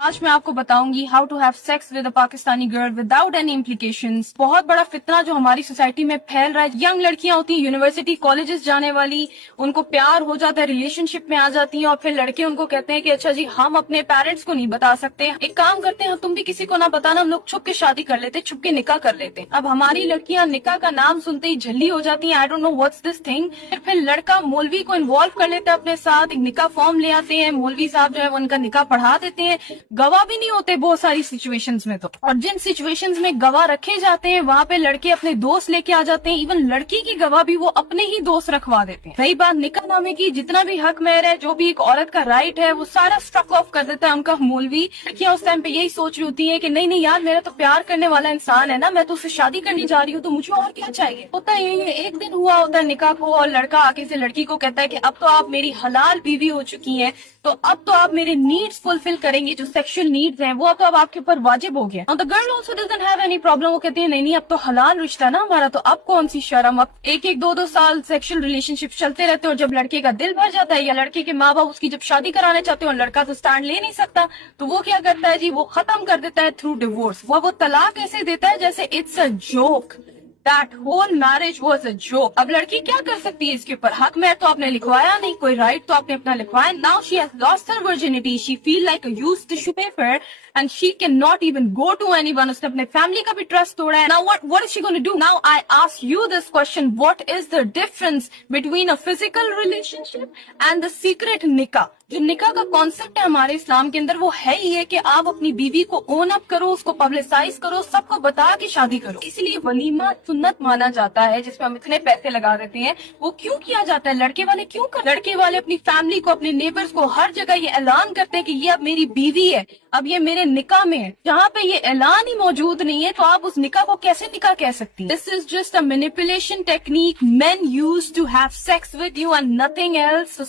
آج میں آپ کو بتاؤں گی how to have sex with a Pakistani girl without any implications. بہت بڑا فتنہ جو ہماری سوسائٹی میں پھیل رہا ہے. ینگ لڑکیاں ہوتی ہیں یونیورسٹی کالجز جانے والی, ان کو پیار ہو جاتا ہے, ریلیشن شپ میں آ جاتی ہیں, اور پھر لڑکے ان کو کہتے ہیں کہ اچھا جی ہم اپنے پیرنٹس کو نہیں بتا سکتے, ایک کام کرتے ہیں تم بھی کسی کو نہ بتانا, ہم لوگ چھپ کے شادی کر لیتے, چھپ کے نکاح کر لیتے. اب ہماری لڑکیاں نکاح کا نام سنتے ہی جھلی ہو جاتی ہیں, I don't know what's this thing. پھر لڑکا مولوی کو انوالو کر لیتا ہے اپنے ساتھ, ایک نکاح فارم لے آتے ہیں, مولوی صاحب جو ہے وہ ان کا نکاح پڑھا دیتے ہیں, گواہ بھی نہیں ہوتے بہت ساری سچویشنز میں. تو اور جن سچویشنز میں گواہ رکھے جاتے ہیں وہاں پہ لڑکے اپنے دوست لے کے آ جاتے ہیں, ایون لڑکی کی گواہ بھی وہ اپنے ہی دوست رکھوا دیتے ہیں. رہی بات نکاح نامے کی, جتنا بھی حق مہر ہے, جو بھی ایک عورت کا رائٹ ہے, وہ سارا اسٹرک آف کر دیتا ہے ان کا مولوی. لڑکیاں اس ٹائم پہ یہی سوچ رہی ہوتی ہیں کہ نہیں نہیں یار, میرا تو پیار کرنے والا انسان ہے نا, میں تو اس سے شادی کرنی جا رہی ہوں, تو مجھے اور کیا چاہیے. ہوتا ہے یہ ایک دن ہوا ہوتا ہے نکاح کو, اور لڑکا آگے سے لڑکی کو کہتا ہے کہ اب تو آپ میری حلال بیوی ہو چکی ہیں, تو اب تو آپ میرے نیڈز فلفل کریں گے, جو سیکشل نیڈز ہیں وہ اب آپ کے اوپر واجب ہو گیا. the girl also doesn't have any problem. وہ کہتی ہے نہیں نہیں اب تو حلال رشتہ نا ہمارا, تو اب کون سی شرم. اب ایک ایک دو سال سیکشل ریلیشن شپ چلتے رہتے ہیں, اور جب لڑکے کا دل بھر جاتا ہے یا لڑکے کے ماں باپ اس کی جب شادی کرانے چاہتے ہیں اور لڑکا تو سٹینڈ لے نہیں سکتا, تو وہ کیا کرتا ہے جی, وہ ختم کر دیتا ہے تھرو ڈیورس. وہ طلاق ایسے دیتا ہے جیسے it's a joke. That whole marriage was a joke. اب لڑکی کیا کر سکتی ہے اس کے اوپر, حق میں تو آپ نے لکھوایا نہیں, کوئی رائٹ تو آپ نے اپنا لکھوایا. Now she has lost her virginity. She feel like a used tissue paper and she cannot even go to anyone. اس نے اپنے فیملی کا بھی ٹرسٹ توڑا ہے. Now what is she going to do? Now I ask you this question. What is the difference between a physical relationship and the secret nikah? جو نکاح کا concept ہے ہمارے اسلام کے اندر, وہ ہے ہی ہے کہ آپ اپنی بیوی کو اون اپ کرو, اس کو پبلسائز کرو, سب کو بتا کے شادی کرو. اسی لیے ولیمہ سنت مانا جاتا ہے, جس پہ ہم اتنے پیسے لگا دیتے ہیں. وہ کیوں کیا جاتا ہے, لڑکے والے کیوں لڑکے والے اپنی فیملی کو, اپنے نیبرز کو, ہر جگہ یہ اعلان کرتے ہیں کہ یہ اب میری بیوی ہے, اب یہ میرے نکاح میں ہے. جہاں پہ یہ اعلان ہی موجود نہیں ہے, تو آپ اس نکاح کو کیسے نکاح کہہ سکتی ہیں. This is just a manipulation technique men use to have sex with you and nothing else.